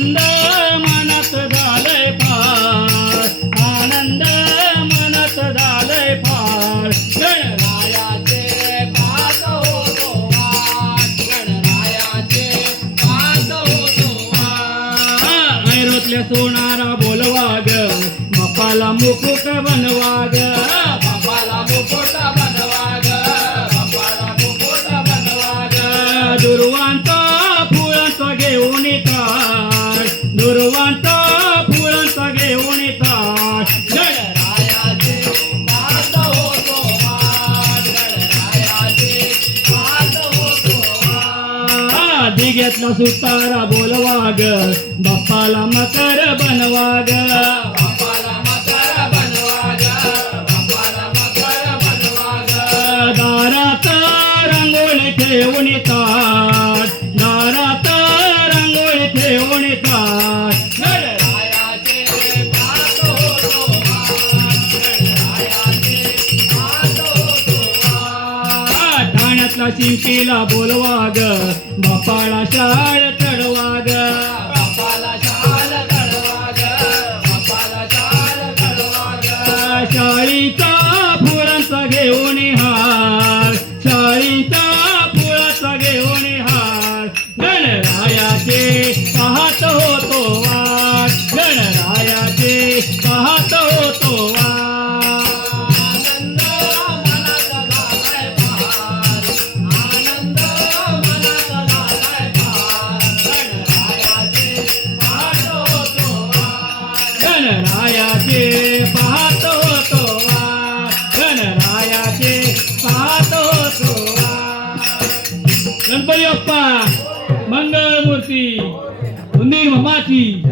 आनंद मनात झालंय फार. आनंद मनात झालंय फार. गणरायाचे पाच होतो वाट गणरायाचे पाच होतो वाट ऐरोतल्या सोनारा बोलवा ग बापाला मुकुट बनवा ग बापाला मुकुट बनवा ग बापाला मुकुट बनवा ग दुर्वांचा फुलांचा घेऊन येत वाट घेतला सुतारा बोलवा ग बाप्पाला मकर बनवा ग बाप्पाला मकर दारात रांगोळी ठेवणी येतात. दारात रांगोळी वाट. ठाण्यातला शिंपीला बोलवा ग बापाला शाळ चढवा ग बापाला शाळ चढवा ग बापाला शाळ चढवा ग शाळीचा फुलांचा घेऊन हार शाळीचा फुलाचा घेऊन हार गणरायाचे पाहत होतो वाट गणरायाचे पाहत होतो गणरायाचे पाहत होतो गणरायाचे पाहत होतो गणपती बाप्पा मंगळमूर्ती उंदीर मामाची.